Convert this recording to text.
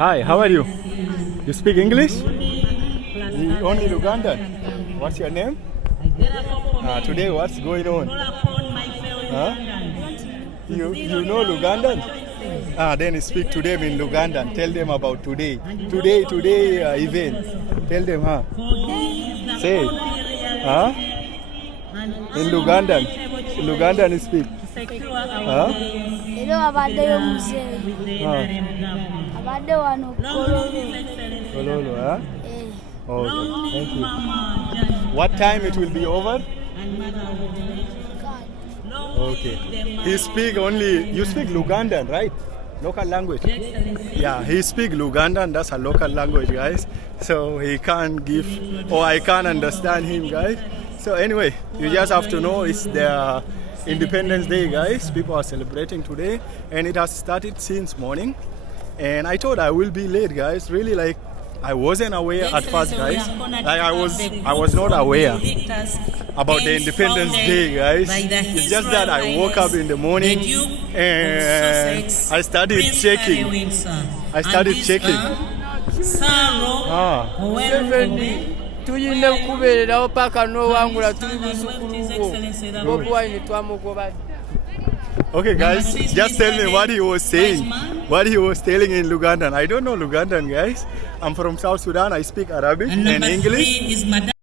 Hi, how are you? You speak English? Only Ugandan. What's your name? Today, what's going on? Huh? You know Ugandan? Then speak to them in Ugandan. Tell them about today. Today event. Tell them, huh? Say it. Huh? In Ugandan. Ugandan speak. Huh? Hello, abadde museveni. Abadde wano kololo. Kololo, huh? Okay, thank you. What time it will be over? Okay. He speak only, you speak Ugandan, right? Local language. Yeah, he speak Ugandan, that's a local language, guys. So he can't give, or I can't understand him, guys. So anyway, you just have to know it's their Independence Day, guys. People are celebrating today, and it has started since morning. And I thought I will be late, guys. Really, like, I wasn't aware at first, guys. Like I was not aware about the Independence Day, guys. It's just that I woke up in the morning and I started checking. Tuyina okubeererawo paka n'owangula tuli busukuluwo Bobi Wine twamugobadde. Okay, guys, just tell me what he was saying. What he was telling in Ugandan. I don't know Ugandan, guys. I'm from South Sudan. I speak Arabic and English.